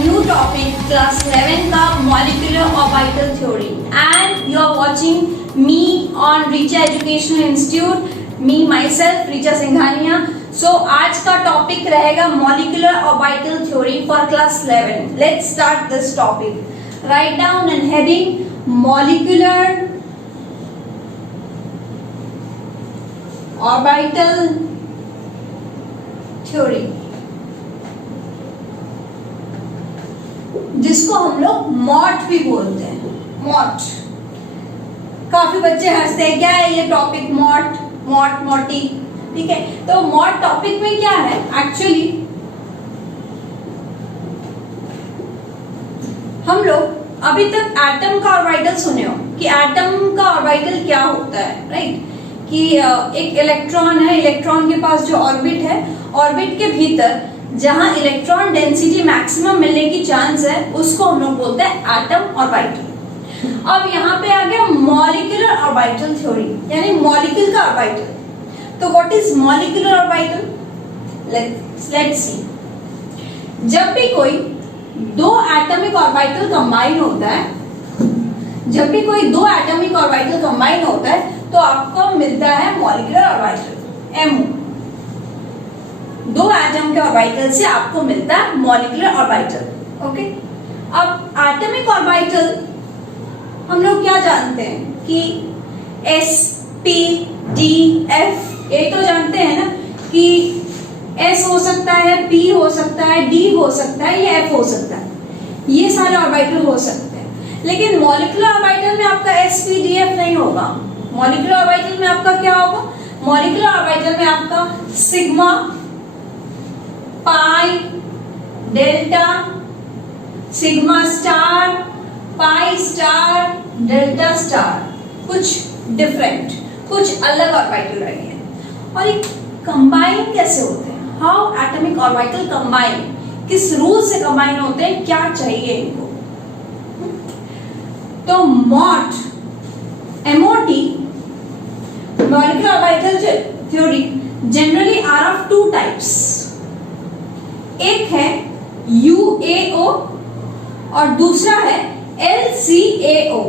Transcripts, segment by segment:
new topic, class 11 का molecular orbital theory, and you are watching me on Richa Educational Institute, me myself Richa Singhania. So आज का topic रहेगा molecular orbital theory for class 11. Let's start this topic. Write down and heading molecular orbital theory, जिसको हम लोग मॉट भी बोलते हैं. मॉट, काफी बच्चे हंसते हैं, क्या है ये टॉपिक मॉट, मॉट मोटी. ठीक है, तो मॉट टॉपिक में क्या है एक्चुअली, हम लोग अभी तक एटम का ऑर्बिटल सुने हो कि एटम का ऑर्बिटल क्या होता है, राइट. कि एक इलेक्ट्रॉन है, इलेक्ट्रॉन के पास जो ऑर्बिट है, ऑर्बिट के भीतर जहां इलेक्ट्रॉन डेंसिटी मैक्सिमम मिलने की चांस है, उसको हम लोग बोलते हैं एटम ऑर्बिटल. अब यहाँ पे आ गया मॉलिक्यूलर ऑर्बिटल थ्योरी, यानी मॉलिक्यूल का ऑर्बिटल. तो what is molecular orbital? Let's see. जब भी कोई दो एटॉमिक ऑर्बिटल कंबाइन होता है, जब भी कोई दो एटॉमिक ऑर्बिटल कंबाइन होता है, तो आपको मिलता है मॉलिक्यूलर ऑर्बिटल, MO. दो एटम के ऑर्बिटल से आपको मिलता है मॉलिक्यूलर ऑर्बिटल. ओके, अब एटॉमिक ऑर्बिटल हम लोग क्या जानते हैं कि S, P, D, F, ये तो जानते हैं ना कि S हो सकता है, P हो सकता है, D हो सकता है, या F हो सकता है. ये सारे ऑर्बिटल हो सकते हैं. लेकिन मॉलिक्यूलर ऑर्बिटल में आपका S, P, D, F नहीं होगा. मॉलिक्यूलर ऑर्बिटल में आपका क्या होगा? मॉलिक्यूलर ऑर्बिटल में आपका sigma, pi, delta, sigma star, pi star, delta star, कुछ डिफरेंट, कुछ अलग ऑर्बिटल रहेंगे. और ये कंबाइन कैसे होते हैं? हाउ एटॉमिक ऑर्बिटल कंबाइन, किस रूल से कंबाइन होते हैं, क्या चाहिए इनको? तो मॉट, MOT, molecular orbital theory generally are of two types. एक है UAO और दूसरा है LCAO.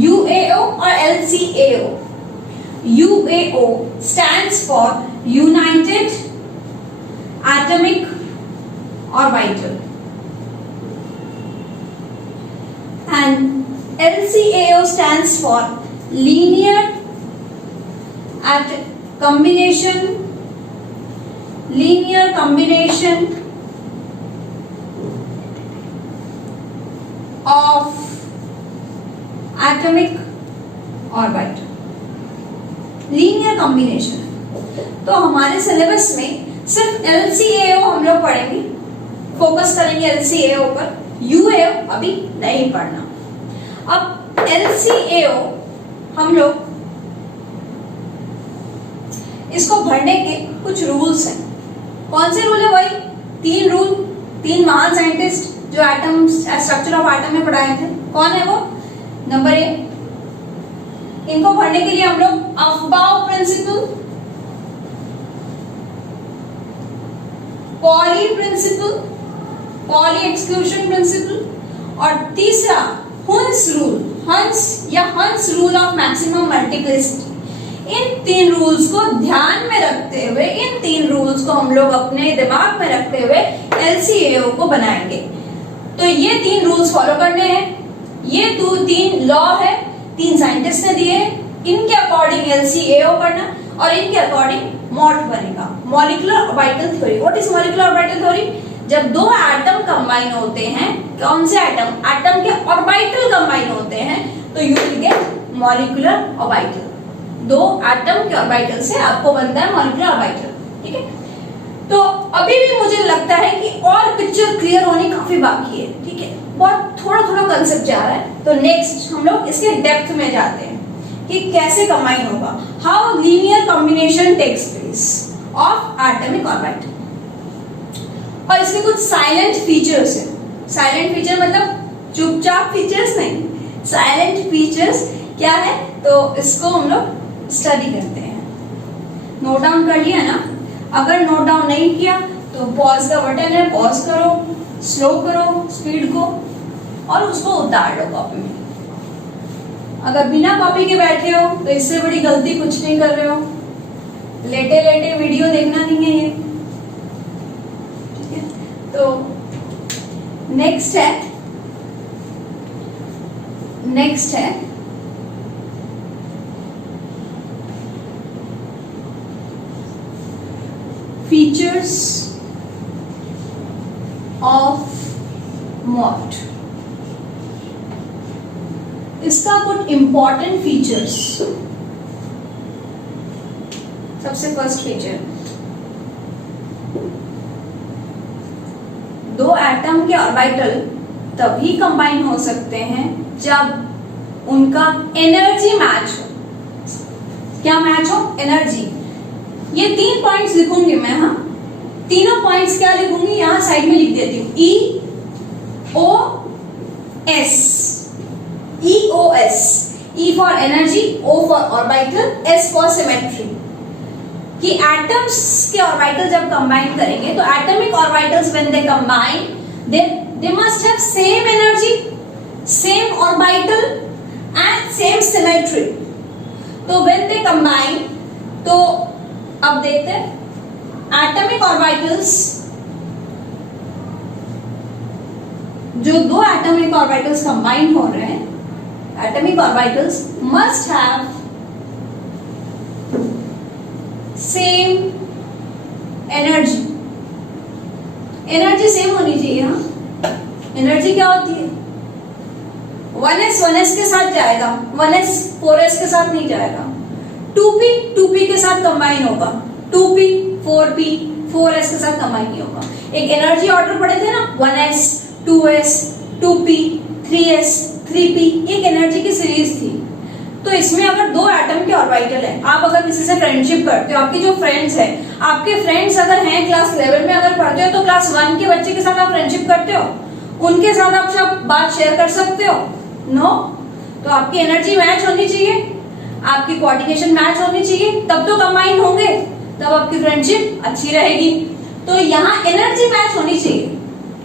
UAO और LCAO. UAO stands for United Atomic Orbital and LCAO stands for Linear combination of atomic orbital. Linear combination. तो हमारे सिलेबस में सिर्फ LCAO हम लोग पढ़ेंगे, फोकस करेंगे LCAO पर. UAO अभी नहीं पढ़ना. अब LCAO हम लोग इसको भरने के कुछ रूल्स हैं. कौन से रूल है? वही तीन रूल, तीन महान साइंटिस्ट जो एटम, स्ट्रक्चर ऑफ एटम में पढ़ाए थे. कौन है वो? नंबर 1, इनको भरने के लिए हम लोग aufbau principle, Pauli principle, Pauli exclusion principle, और तीसरा हंस रूल, हंस या Hund's rule of maximum multiplicity. इन तीन रूल्स को ध्यान में रखते हुए, इन तीन रूल्स को हम लोग अपने दिमाग में रखते हुए LCAO को बनाएंगे. तो ये तीन रूल्स फॉलो करने हैं. ये तीन लॉ है, तीन साइंटिस्ट ने दिए. इनके अकॉर्डिंग LCAO करना और इनके अकॉर्डिंग मॉट बनेगा, molecular orbital theory. What is molecular orbital theory? जब दो एटम कंबाइन होते हैं, कौन से एटम? एटम के ऑर्बिटल कंबाइन होते हैं, तो you will get molecular orbital. दो एटम के ऑर्बिटल से आपको बनता है मॉलिक्यूलर ऑर्बिटल. ठीक है, तो अभी भी मुझे लगता है कि और पिक्चर क्लियर होनी काफी बाकी है. ठीक है, बहुत थोड़ा थोड़ा कंसेप्ट जा रहा है. तो नेक्स्ट हम लोग इसके डेप्थ में जाते हैं कि कैसे कंबाइन होगा. How linear combination takes place of atomic orbital. और इसमें कुछ साइलेंट फीचर्स है. साइलेंट फीचर मतलब चुपचाप फीचर्स नहीं, साइलेंट फीचर्स क्या है, तो इसको हम लोग स्टडी करते हैं. नोट डाउन कर लिया ना? अगर नोट डाउन नहीं किया तो पॉज का बटन है, पॉज करो, स्लो करो स्पीड को और उसको उतार लो कॉपी में। अगर बिना कॉपी के बैठे हो तो इससे बड़ी गलती कुछ नहीं कर रहे हो। लेटे लेटे वीडियो देखना नहीं है ये, ठीक है। तो नेक्स्ट है फीचर्स ऑफ मॉड। इसका कुछ इंपॉर्टेंट फीचर्स। सबसे फर्स्ट फीचर, दो एटम के ऑर्बिटल तभी कंबाइन हो सकते हैं जब उनका एनर्जी मैच हो। क्या मैच हो? एनर्जी। ये 3 पॉइंट्स लिखूंगी मैं, हाँ, तीनों पॉइंट्स क्या लिखूंगी यहां साइड में लिख देती हूं। EOS, E for energy, O for orbital, S for symmetry. कि एटम्स के ऑर्बिटल जब कंबाइन करेंगे तो atomic orbitals when they combine they must have same energy, same orbital and same symmetry. तो when they combine, तो अब देखते हैं एटॉमिक ऑर्बिटल्स, जो दो एटॉमिक ऑर्बिटल्स कंबाइन हो रहे हैं, atomic orbitals must have same energy. Energy same होनी चाहिए। हाँ, एनर्जी क्या होती है? 1s के साथ जाएगा, 1s 4s के साथ नहीं जाएगा। 2p के साथ कंबाइन होगा, 2p 4p 4s के साथ कंबाइन नहीं होगा। एक एनर्जी ऑर्डर पढ़े थे ना, 1s 2s 2p 3s 3p, एक एनर्जी की सीरीज थी। तो इसमें अगर दो एटम के ऑर्बिटल है, आप अगर किसी से फ्रेंडशिप करते हो, आपके जो फ्रेंड्स हैं, आपके फ्रेंड्स अगर हैं क्लास 11 में अगर पढ़ते हो तो क्लास 1 के बच्चे के साथ आप फ्रेंडशिप करते हो, उनके साथ आप सब बात शेयर कर सकते हो? नो। तो आपकी एनर्जी मैच होनी चाहिए, आपकी कोऑर्डिनेशन मैच होनी चाहिए, तब तो कंबाइन होंगे, तब आपकी फ्रेंडशिप अच्छी रहेगी। तो यहाँ एनर्जी मैच होनी चाहिए,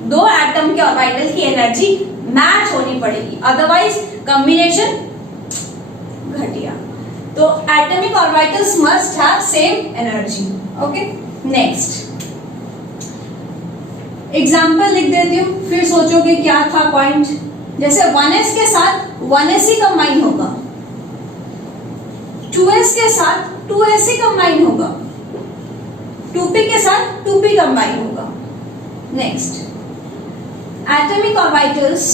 दो एटम के ऑर्बिटल की एनर्जी मैच होनी पड़ेगी, अदरवाइज कॉम्बिनेशन घटिया। तो atomic orbitals must have same energy. Okay, next example लिख देती हूँ, फिर सोचोगे क्या था पॉइंट। जैसे 1s के साथ 1s ही कंबाइन होगा, 2s के साथ 2s ही कंबाइन होगा, 2p के साथ 2p कंबाइन होगा। Next, atomic orbitals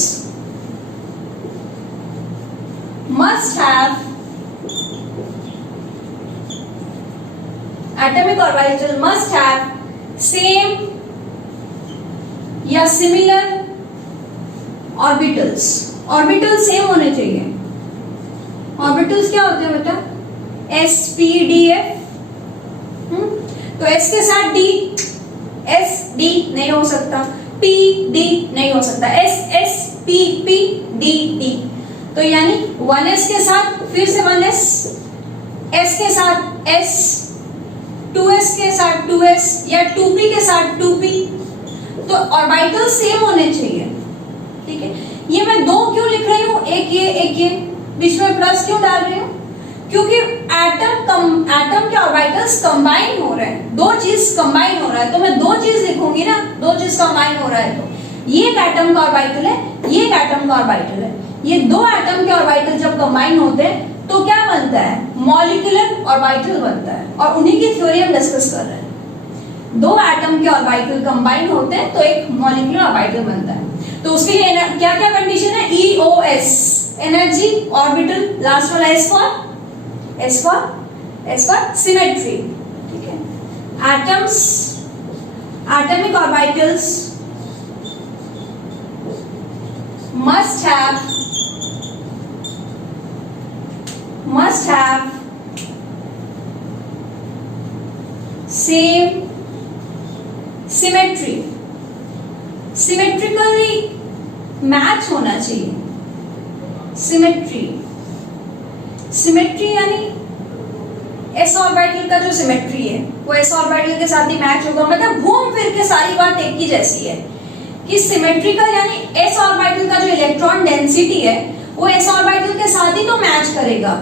must have same या similar orbitals। ऑर्बिटल सेम होने चाहिए। ऑर्बिटल्स क्या होते हैं बेटा? s p d f। तो s के साथ d, s d नहीं हो सकता, p d नहीं हो सकता, s s p p d d। तो यानी 1s के साथ फिर से 1s, s के साथ s, 2s के साथ 2s या 2p के साथ 2p। तो ऑर्बिटल सेम होने चाहिए, ठीक है। ये मैं दो क्यों लिख रही हूँ, एक ये, बीच में प्लस क्यों डाल रही हूँ? क्योंकि एटम के ऑर्बिटल्स कंबाइन हो रहे हैं, दो चीज कंबाइन हो रहा है, तो मैं दो चीज लिखूंगी ना, दो चीज कंबाइन हो रहा है। तो ये एक एटम का ऑर्बिटल है, ये एक एटम का ऑर्बिटल है। ये दो एटम के ऑर्बिटल जब कंबाइन होते हैं तो क्या बनता है? मॉलिक्यूलर ऑर्बिटल बनता है, और उन्हीं की थ्योरी हम डिस्कस कर रहे हैं। दो एटम के ऑर्बिटल कंबाइन होते हैं तो एक मॉलिक्यूलर ऑर्बिटल बनता है। तो उसके लिए क्या क्या कंडीशन है? EOS, एनर्जी, ऑर्बिटल, लास्ट वाला S फॉर सिमेट्री, ठीक है। Atomic orbitals must have same symmetry, symmetrically match होना चाहिए। सिमेट्री यानी s ऑर्बिटल का जो सिमेट्री है वो s ऑर्बिटल के साथ ही मैच होगा, मतलब घूम फिर के सारी बात एक ही जैसी है। कि सिमेट्रिकल यानी s ऑर्बिटल का जो इलेक्ट्रॉन डेंसिटी है वो s ऑर्बिटल के साथ ही तो मैच करेगा,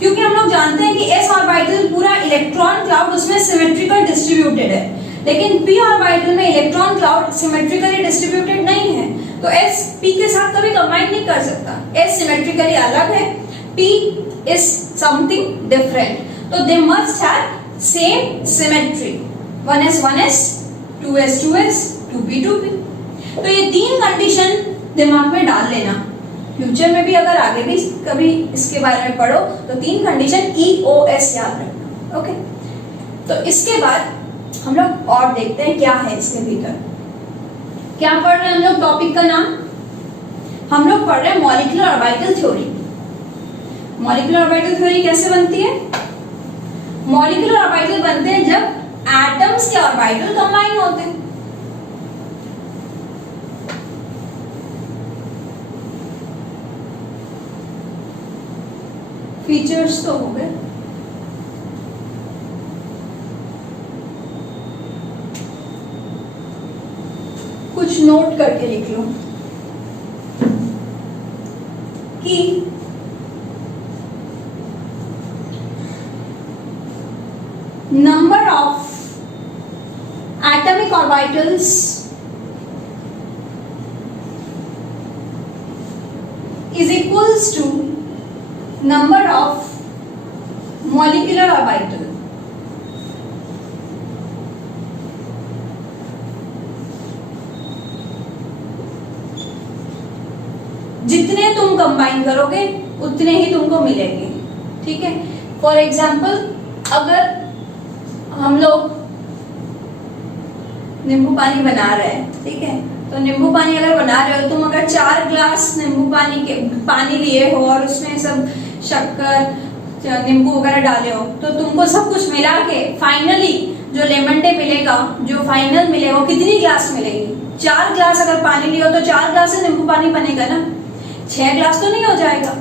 क्योंकि हम लोग जानते हैं कि s ऑर्बिटल पूरा इलेक्ट्रॉन क्लाउड उसमें सिमेट्रिकल डिस्ट्रीब्यूटेड है, लेकिन p ऑर्बिटल में इलेक्ट्रॉन क्लाउड सिमेट्रिकली डिस्ट्रीब्यूटेड नहीं है, तो s p के साथ कभी कंबाइन नहीं कर सकता। s सिमेट्रिकली अलग है, p is something different, तो they must have same symmetry, 1s 1s 2s 2s 2p 2p। तो ये तीन कंडीशन दिमाग में डाल लेना, फ्यूचर में भी अगर आगे भी कभी इसके बारे में पढ़ो तो तीन कंडीशन EOS याद रखना। ओके, तो इसके बाद हम लोग और देखते हैं क्या है इसके भीतर। क्या पढ़ रहे हैं हम लोग? टॉपिक का नाम हम लोग पढ़ रहे हैं molecular orbital theory. Molecular orbital theory कैसे बनती है? मॉलिक्यूलर ऑर्बिटल बनते हैं जब एटम्स के ऑर्बिटल कंबाइन होते हैं। फीचर्स तो हो गए, कुछ नोट करके लिख लो कि number of atomic orbitals is equals to number of molecular orbital। जितने तुम कंबाइन करोगे उतने ही तुमको मिलेंगे, ठीक है। फॉर एग्जाम्पल अगर हम लोग नींबू पानी बना रहे हैं, ठीक है, तो नींबू पानी अगर बना रहे हो, तुम अगर 4 ग्लास नींबू पानी लिए हो और उसमें सब शक्कर नींबू वगैरह डाले हो, तो तुमको सब कुछ मिला के फाइनली जो लेमन डे मिलेगा, जो फाइनल मिलेगा वो कितनी ग्लास मिलेगी? 4 ग्लास अगर पानी लियो तो 4 ग्लास से नींबू पानी बनेगा ना, 6 ग्लास तो नहीं हो जाएगा।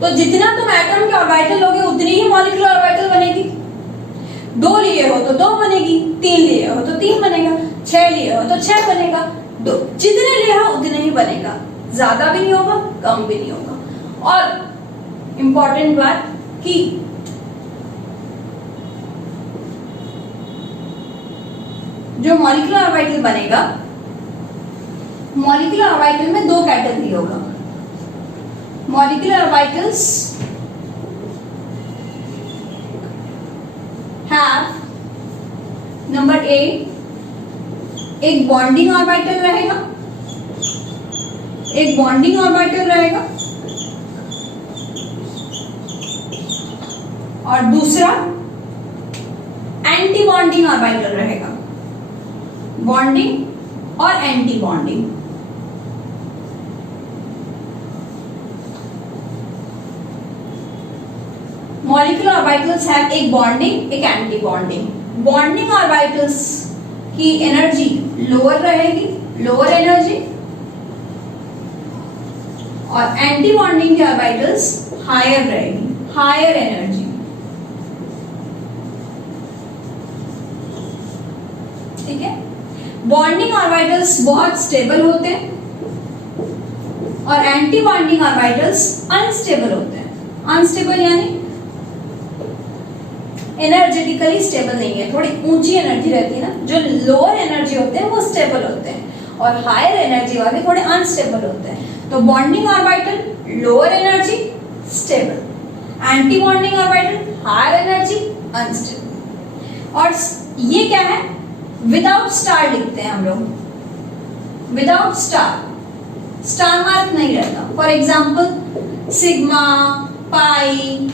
तो जितना तुम एटम के ऑर्बिटल लोगे उतनी ही मॉलिक्यूलर ऑर्बिटल बनेगी। 2 लिए हो तो 2 बनेगी, 3 लिए हो तो 3 बनेगा, 6 लिए हो तो 6 बनेगा, जितने लिए हो उतने ही बनेगा, ज्यादा भी नहीं होगा कम भी नहीं होगा। और इंपॉर्टेंट बात कि जो मॉलिक्यूलर ऑर्बिटल बनेगा, मॉलिक्यूलर ऑर्बिटल में 2 कैटेगरी होगा। Molecular orbitals have number A एक बॉन्डिंग ऑर्बिटल रहेगा, एक बॉन्डिंग ऑर्बिटल रहेगा, और दूसरा एंटी बॉन्डिंग ऑर्बिटल रहेगा। बॉन्डिंग और anti bonding. Molecular orbitals have एक बॉन्डिंग एक एंटी बॉन्डिंग। बॉन्डिंग ऑर्बिटल्स की एनर्जी लोअर रहेगी, लोअर एनर्जी, और एंटी बॉन्डिंग के ऑर्बिटल्स हायर रहेगी, हायर एनर्जी। ठीक है, बॉन्डिंग ऑर्बिटल्स बहुत स्टेबल होते हैं और एंटी बॉन्डिंग ऑर्बिटल्स अनस्टेबल होते हैं। अनस्टेबल यानी एनर्जेटिकली स्टेबल नहीं है, थोड़ी ऊंची एनर्जी रहती है ना। जो लोअर एनर्जी होते हैं वो स्टेबल होते हैं और हायर एनर्जी वाले थोड़े अनस्टेबल होते हैं। तो bonding orbital lower energy stable, anti bonding orbital higher energy unstable. और ये क्या है? विदाउट स्टार लिखते हैं हम लोग, विदाउट स्टार, स्टार मार्क नहीं रहता। फॉर एग्जाम्पल सिग्मा, पाई,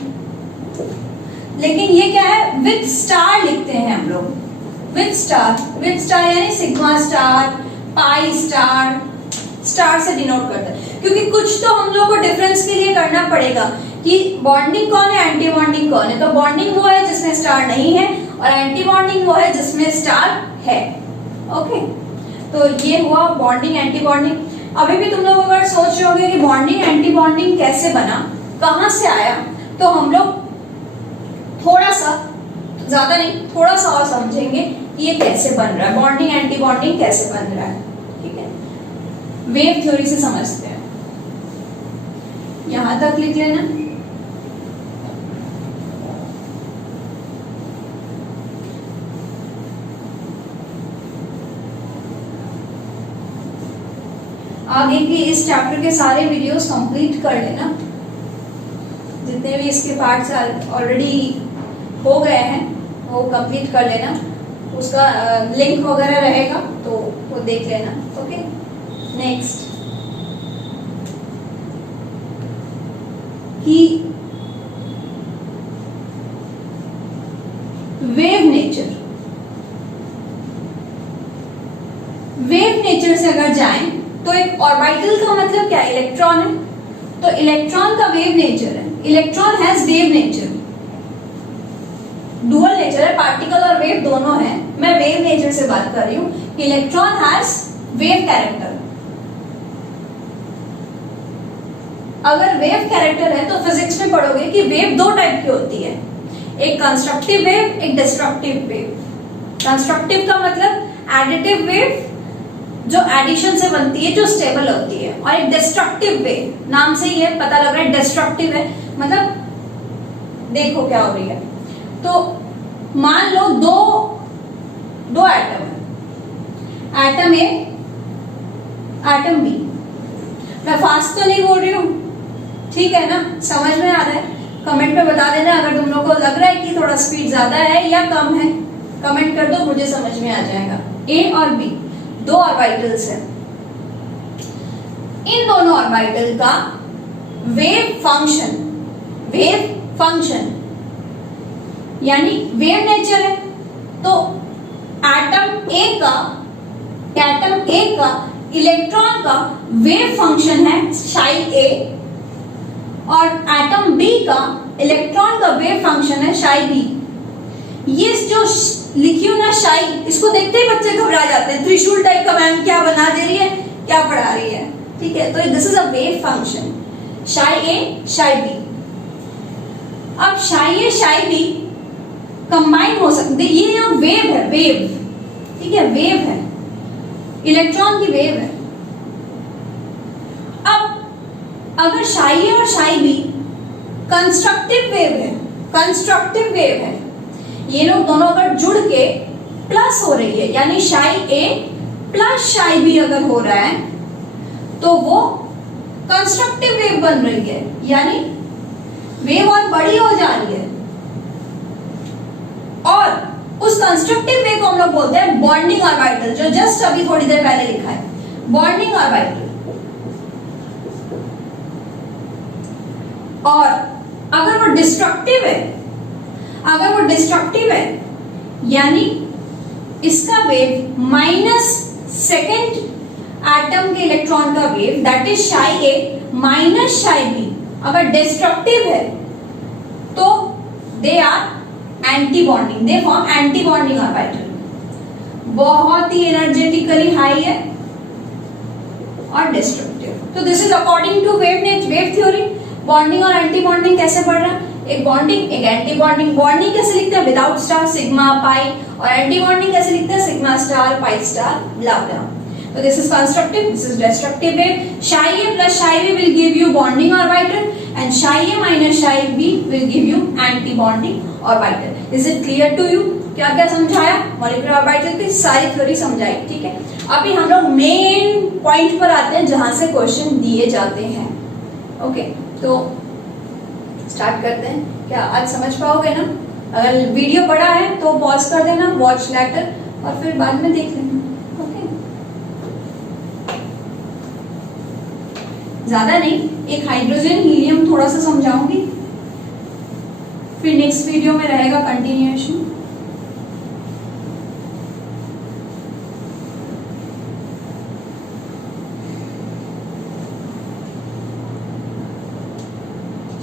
लेकिन ये क्या है? विद स्टार लिखते हैं हम लोग, विद स्टार। विद स्टार यानी sigma star, pi star, star से डिनोट करते हैं, क्योंकि कुछ तो हम लोग को डिफरेंस के लिए करना पड़ेगा कि बॉन्डिंग कौन है, एंटी बॉन्डिंग कौन है। तो बॉन्डिंग वो है जिसमें स्टार नहीं है और एंटी बॉन्डिंग वो है जिसमें स्टार है। ओके, तो ये हुआ बॉन्डिंग एंटी बॉन्डिंग। अभी भी तुम लोग अगर सोच रहे होगे कि बॉन्डिंग एंटी बॉन्डिंग कैसे बना, कहां से आया, तो हम लोग थोड़ा सा, ज्यादा नहीं, थोड़ा सा और समझेंगे कि ये कैसे बन रहा है, बॉन्डिंग एंटी बॉन्डिंग कैसे बन रहा है। ठीक है, वेव थ्योरी से समझते हैं। यहां तक लिख लेना। आगे के इस चैप्टर के सारे वीडियोस कंप्लीट कर लेना, जितने भी इसके पार्ट्स ऑलरेडी हो गए हैं वो कंप्लीट कर लेना। उसका लिंक वगैरह रहेगा तो वो देख लेना। ओके, नेक्स्ट कि वेव नेचर, वेव नेचर से अगर जाएं तो एक ऑर्बिटल का मतलब क्या है? इलेक्ट्रॉन है, तो इलेक्ट्रॉन का वेव नेचर है। Electron has wave nature, dual nature है, पार्टिकल और वेव दोनों है। मैं वेव नेचर से बात कर रही हूं कि इलेक्ट्रॉन हैज वेव कैरेक्टर। अगर वेव कैरेक्टर है तो फिजिक्स में पढ़ोगे कि वेव दो टाइप की होती है, एक कंस्ट्रक्टिव वेव, एक डिस्ट्रक्टिव वेव। कंस्ट्रक्टिव का मतलब एडिटिव वेव जो एडिशन से बनती है, जो स्टेबल होती है, और एक डिस्ट्रक्टिव वेव, नाम से ही है पता लग रहा है डिस्ट्रक्टिव है, मतलब देखो क्या हो रही है। तो मान लो दो एटम है, एटम ए, एटम बी। मैं फास्ट तो नहीं बोल रही हूं, ठीक है ना? समझ में आ रहा है? कमेंट में बता देना अगर तुम लोगों को लग रहा है कि थोड़ा स्पीड ज्यादा है या कम है, कमेंट कर दो, मुझे समझ में आ जाएगा। ए और बी दो ऑर्बिटल्स हैं, इन दोनों ऑर्बिटल का वेव फंक्शन यानी वेव नेचर है। तो एटम ए का इलेक्ट्रॉन का वेव फंक्शन है शाई ए, और एटम बी का इलेक्ट्रॉन का वेव फंक्शन है शाई बी। ये जो लिखी हूं ना शाई, इसको देखते ही बच्चे घबरा जाते हैं, त्रिशूल टाइप का मैम क्या बना दे रही है, क्या पढ़ा रही है, ठीक है? तो this is a wave function, शाई ए शाई बी। अब शाई ए शाई बी कंबाइन हो सकते, ये यहाँ वेव है, वेव, ठीक है, वेव है, इलेक्ट्रॉन की वेव है। अब अगर शाई ए और शाई बी कंस्ट्रक्टिव वेव है, ये लोग दोनों अगर जुड़ के प्लस हो रही है, यानी शाई ए प्लस शाई बी अगर हो रहा है तो वो कंस्ट्रक्टिव वेव बन रही है, यानी वेव और बड़ी हो जा रही है। और उस कंस्ट्रक्टिव वेव को हम लोग बोलते हैं बॉन्डिंग ऑर्बिटल, जो जस्ट अभी थोड़ी देर पहले लिखा है, बॉन्डिंग ऑर्बिटल। और अगर वो डिस्ट्रक्टिव है, यानी इसका वेव माइनस सेकेंड एटम के इलेक्ट्रॉन का wave, that is psi A minus psi B, अगर डिस्ट्रक्टिव है तो they are anti bonding, they form anti bonding orbital. बहुत ही एनर्जेटिकली हाई है और डिस्ट्रक्टिव। तो this is according to wave theory. Bonding और एंटी बॉन्डिंग कैसे पढ़ रहा है? एक बॉन्डिंग एक एंटी बॉन्डिंग। बॉन्डिंग कैसे लिखते हैं? विदाउट स्टार सिग्मा पाई, और एंटी बॉन्डिंग कैसे लिखते हैं? Sigma star pi star blah blah. So this is constructive, this is destructive wave. Psi A plus Psi B will give you bonding orbital, and Psi A minus Psi B will give you anti-bonding orbital. Is it clear to you? क्या क्या समझाया? Molecular orbital की सारी theory समझाई, ठीक है? अभी हम लोग मेन पॉइंट पर आते हैं जहां से क्वेश्चन दिए जाते हैं। ओके, तो स्टार्ट करते हैं। क्या आज समझ पाओगे ना? अगर वीडियो बड़ा है तो पॉज कर देना, वॉच लेटर, और फिर बाद में देख लेना। ज्यादा नहीं, एक हाइड्रोजन हीलियम थोड़ा सा समझाऊंगी, फिर नेक्स्ट वीडियो में रहेगा कंटिन्यूएशन।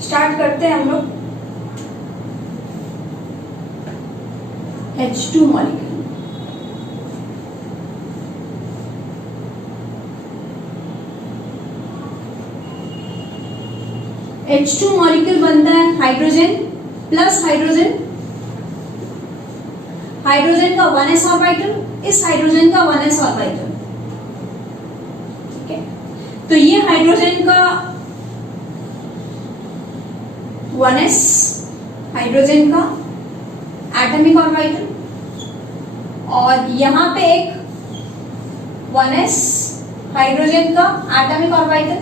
स्टार्ट करते हैं हम लोग H2 मॉलिक्यूल। H2 मॉलिक्यूल बनता है हाइड्रोजन प्लस हाइड्रोजन, हाइड्रोजन का 1s ऑर्बिटल, इस हाइड्रोजन का 1s ऑर्बिटल, ठीक है? हाइड्रोजन का 1s हाइड्रोजन का एटॉमिक ऑर्बिटल, और यहां पे एक 1s हाइड्रोजन का एटॉमिक ऑर्बिटल।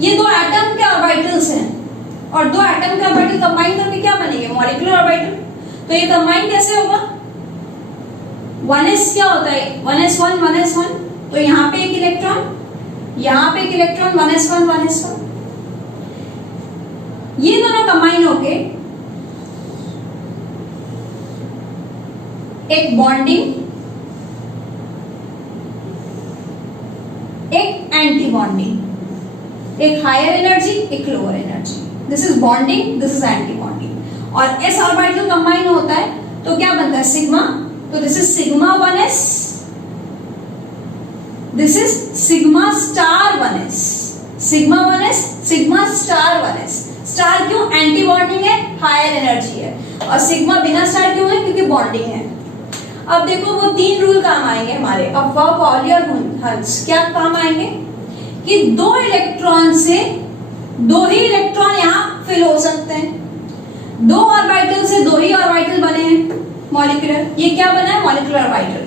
ये दो एटम के ऑर्बिटल्स हैं, और दो एटम के ऑर्बिटल कंबाइन करके क्या बनेंगे? Molecular orbital. तो ये कंबाइन कैसे होगा? 1s क्या होता है? 1s1 1s1, तो यहाँ पे एक इलेक्ट्रॉन, यहाँ पे एक इलेक्ट्रॉन, 1s1 1s1। ये दोनों कंबाइन होके एक बॉन्डिंग, एक एंटी बॉन्डिंग, एक हायर एनर्जी, एक lower energy. This is bonding, this is anti bonding. और s ऑर्बिटल कंबाइन होता है तो क्या बनता है? सिग्मा। तो this is sigma 1s, this is sigma star 1s, sigma 1s, sigma star 1s। Star क्यों? एंटी बॉन्डिंग है, हायर एनर्जी है। और सिग्मा बिना स्टार क्यों है? क्योंकि बॉन्डिंग है। अब देखो वो तीन रूल काम आएंगे हमारे, अफवाह, पॉली और हंस। क्या काम आएंगे? कि दो इलेक्ट्रॉन से दो ही इलेक्ट्रॉन यहाँ फिल हो सकते हैं, दो ऑर्बिटल से दो ही ऑर्बिटल बने हैं मॉलिक्यूलर। ये क्या बना है? मॉलिक्यूलर ऑर्बिटल,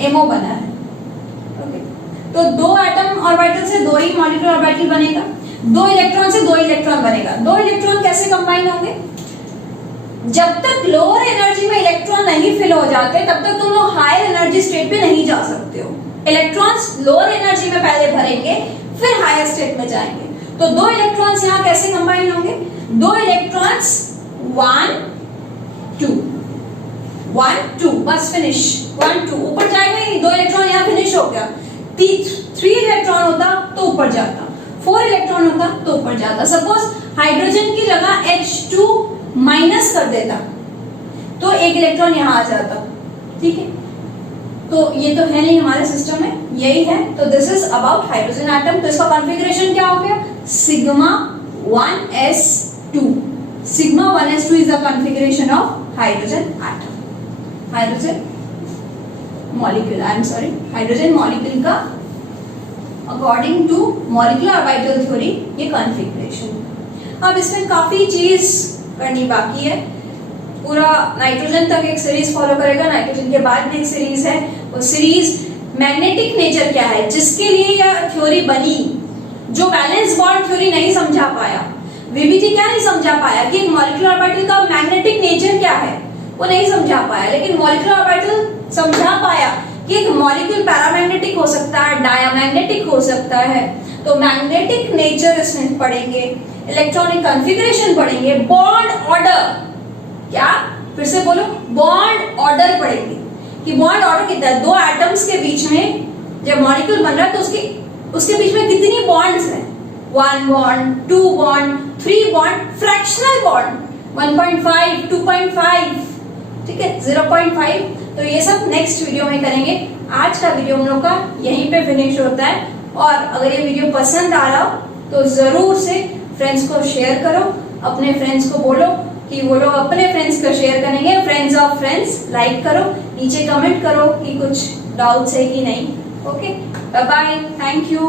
एमओ बना है। ओके, तो दो एटम ऑर्बिटल से दो ही मॉलिक्यूलर ऑर्बिटल बनेगा, दो इलेक्ट्रॉन से दो इलेक्ट्रॉन बनेगा। दो इलेक्ट्रॉन कैसे कंबाइन होंगे? जब तक लोअर एनर्जी में इलेक्ट्रॉन नहीं फिल हो जाते तब तक तुम लोग हायर एनर्जी स्टेट पे नहीं जा सकते हो। इलेक्ट्रॉन्स लोअर एनर्जी में पहले भरेंगे, फिर हायर स्टेट में जाएंगे। तो दो इलेक्ट्रॉन्स यहाँ कैसे कंबाइन होंगे? दो इलेक्ट्रॉन्स 1 2 1 2, बस फिनिश। 1 2 ऊपर जाएगा ही, दो इलेक्ट्रॉन यहाँ फिनिश हो गया। 3 इलेक्ट्रॉन होता तो ऊपर जाता, 4 इलेक्ट्रॉन होता तो ऊपर जाता। सपोज हाइड्रोजन की जगह H2 माइनस कर देता तो एक इलेक्ट्रॉन यहाँ आ जाता। ठीक है, तो ये तो है नहीं हमारे सिस्टम में, यही है। तो this is about hydrogen atom. तो इसका कॉन्फ़िगरेशन क्या हो गया? Sigma 1s2। Sigma 1s2 is the configuration of hydrogen atom, hydrogen molecule, I am sorry, hydrogen molecule का according to molecular orbital theory ये कॉन्फ़िगरेशन। अब इसमें काफी चीज करनी बाकी है। पूरा नाइट्रोजन तक एक सीरीज फॉलो करेगा, नाइट्रोजन के बाद में एक सीरीज है। वो सीरीज मैग्नेटिक नेचर क्या है, जिसके लिए यह थ्योरी बनी। जो बैलेंस बॉन्ड थ्योरी नहीं समझा पाया, वीबीटी क्या नहीं समझा पाया कि मॉलिक्यूलर ऑर्बिटल का मैग्नेटिक नेचर क्या है, वो नहीं समझा पाया। लेकिन मॉलिक्यूलर ऑर्बिटल समझा पाया कि एक मॉलिक्यूल पैरामैग्नेटिक हो सकता है, डायमैग्नेटिक हो सकता है। तो मैग्नेटिक नेचर इसमें पढ़ेंगे, इलेक्ट्रॉनिक कॉन्फ़िगरेशन पढ़ेंगे, बॉन्ड ऑर्डर, क्या फिर से बोलो, बॉन्ड ऑर्डर पढ़ेंगे कि बॉन्ड ऑर्डर कितना है। दो एटम्स के बीच में जब मॉलिक्यूल बन रहा है तो उसके बीच में कितनी बॉन्ड्स हैं? 1 bond, 2 bond, 3 bond, fractional bond 1.5, 2.5, ठीक है, 0.5। तो ये सब नेक्स्ट वीडियो में करेंगे। आज का वीडियो हम लोग का यहीं पे फिनिश होता है। और अगर ये वीडियो पसंद आ रहा हो तो जरूर से फ्रेंड्स को शेयर करो, अपने फ्रेंड्स को बोलो कि वो लोग अपने फ्रेंड्स को शेयर करेंगे। फ्रेंड्स ऑफ फ्रेंड्स लाइक करो, नीचे कमेंट करो कि कुछ डाउट्स है कि नहीं। Okay, bye bye, thank you.